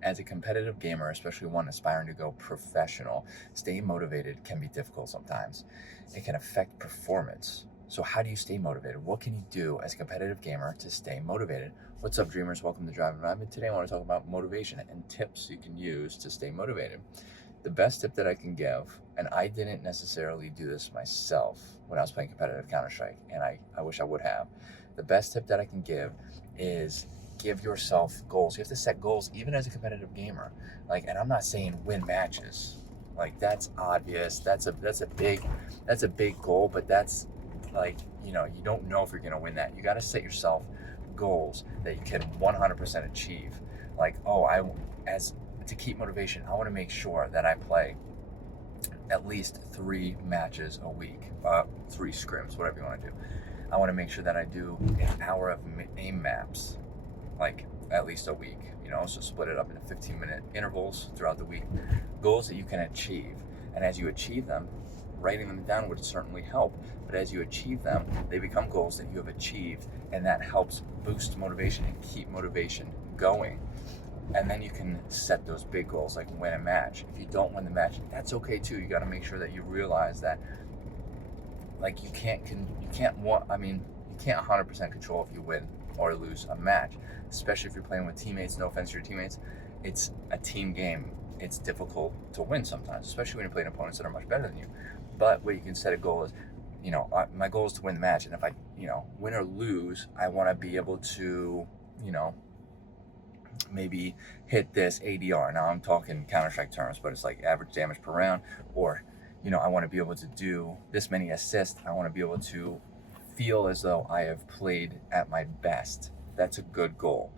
As a competitive gamer, especially one aspiring to go professional, staying motivated can be difficult sometimes. It can affect performance. So, how do you stay motivated? What can you do as a competitive gamer to stay motivated? What's up, dreamers? Welcome to Drive Environment. Today, I want to talk about motivation and tips you can use to stay motivated. The best tip that I can give, and I didn't necessarily do this myself when I was playing competitive Counter Strike, and I wish I would have. The best tip that I can give is give yourself goals. You have to set goals even as a competitive gamer. And I'm not saying win matches. Like that's obvious. That's a big goal, but that's like, you don't know if you're going to win that. You got to set yourself goals that you can 100% achieve. Like, oh, as to keep motivation, I want to make sure that I play at least 3 matches a week, 3 scrims, whatever you want to do. I want to make sure that I do an hour of aim maps, like at least a week, so split it up into 15-minute intervals throughout the week. Goals that you can achieve. And as you achieve them, writing them down would certainly help. But as you achieve them, they become goals that you have achieved, and that helps boost motivation and keep motivation going. And then you can set those big goals, like win a match. If you don't win the match, that's okay too. You got to make sure that you realize that, like, you can't 100% control if you win or lose a match, especially if you're playing with teammates. No offense to your teammates, it's a team game. It's difficult to win sometimes, especially when you're playing opponents that are much better than you. But what you can set a goal is, my goal is to win the match, and if I, win or lose, I want to be able to, maybe hit this ADR. Now I'm talking Counter-Strike terms, but it's like average damage per round, or, I want to be able to do this many assists. I want to be able to feel as though I have played at my best. That's a good goal.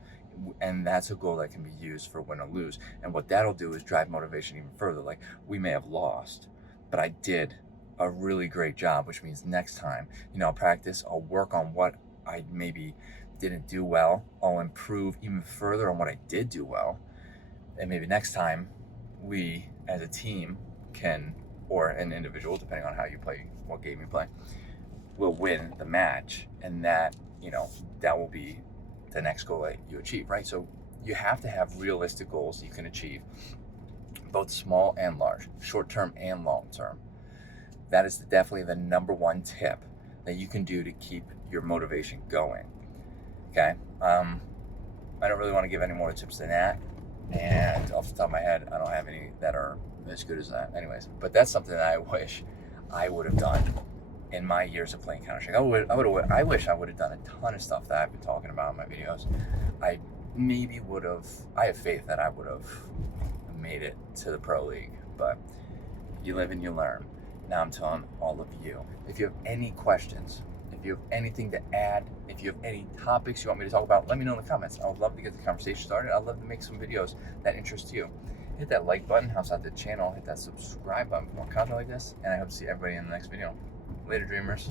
And that's a goal that can be used for win or lose. And what that'll do is drive motivation even further. Like, we may have lost, but I did a really great job, which means next time, I'll practice, I'll work on what I maybe didn't do well. I'll improve even further on what I did do well. And maybe next time we as a team can, or an individual, depending on how you play, what game you play, will win the match. And that, that will be the next goal that you achieve, right? So you have to have realistic goals you can achieve, both small and large, short-term and long-term. That is definitely the number one tip that you can do to keep your motivation going. Okay. I don't really want to give any more tips than that. And off the top of my head, I don't have any that are as good as that. Anyways, but that's something that I wish I would have done in my years of playing Counter-Strike. I wish I would have done a ton of stuff that I've been talking about in my videos. I have faith that I would have made it to the Pro League, but you live and you learn. Now I'm telling all of you, if you have any questions, if you have anything to add, if you have any topics you want me to talk about, let me know in the comments. I would love to get the conversation started. I'd love to make some videos that interest you. Hit that like button, helps out the channel. Hit that subscribe button for more content like this, and I hope to see everybody in the next video. Later, dreamers.